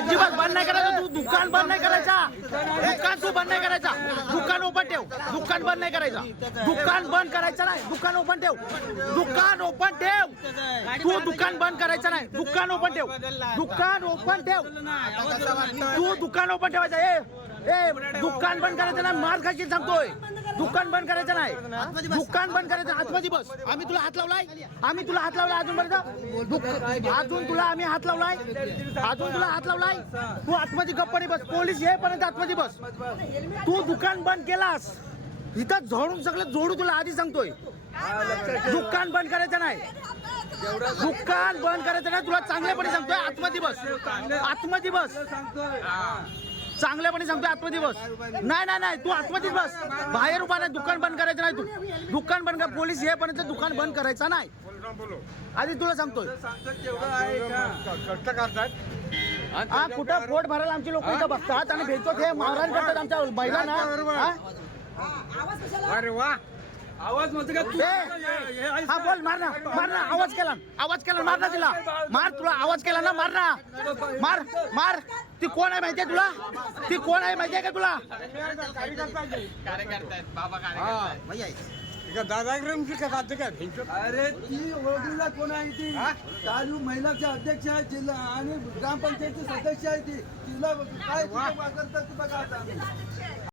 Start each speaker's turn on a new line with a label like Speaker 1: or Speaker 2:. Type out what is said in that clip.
Speaker 1: अजिबात बंद नाही करायचं तू दुकान बंद नाही करायचा. दुकान तू बंद नाही करायचा. दुकान ओपन ठेव. दुकान बंद नाही करायचा. दुकान बंद करायचं नाही. दुकान ओपन ठेव. दुकान ओपन ठेव. तू दुकान बंद करायचं नाही. दुकान ओपन ठेव. दुकान ओपन ठेव. तू दुकान ओपन ठेवायचं. ए ए दुकान बंद करायचं नाही. मार खाशील सांगतोय. दुकान बंद करायचं नाही. दुकान बंद करायचं. आतमध्ये बस. आम्ही तुला हात लावलाय? आम्ही तुला हात लावलाय अजूनपर्यंत? अजून तुला आम्ही हात लावलाय? अजून तुला हात लावलाय? तू आतमध्ये गप्पा बस. पोलीस येईपर्यंत आतमध्ये बस. तू दुकान बंद केलास. इथं झोडून सगळं जोडू तुला आधी सांगतोय. दुकान बंद करायचं नाही. दुकान बंद करायचं नाही. तुला चांगल्यापणे सांगतोय. आतमध्ये बस. आतमध्ये बस. चांगल्यापणे सांगतोय आतमध्ये बस नाही नाही नाही तू आतमध्येच बस. बाहेर उभा नाही दुकान बंद करायचं नाही तू. दुकान बंद कर पोलीस येईपर्यंत दुकान बंद करायचं नाही. आधी तुला सांगतोय. हा कुठं पोट भरायला आमची लोक इथं बघतात आणि भेटतो हे मारहाण करतात आमच्या महिलांना हा?
Speaker 2: अरे वा.
Speaker 3: आवाज म्हणतो का तू
Speaker 1: हा बोल मार ना मार ना आवाज केला. आवाज केला मार ना तिला. मार तुला आवाज केला ना मार ना. मार मार. ती कोण आहे माहितीये तुला? ती कोण आहे माहितीये का तुला?
Speaker 3: अरे ती ओळखीला कोण आहे ती? तालू महिलाचे अध्यक्ष आहे जिल्हा आणि ग्रामपंचायतचे सदस्य आहे ती. तिला काय करतात बघा आता.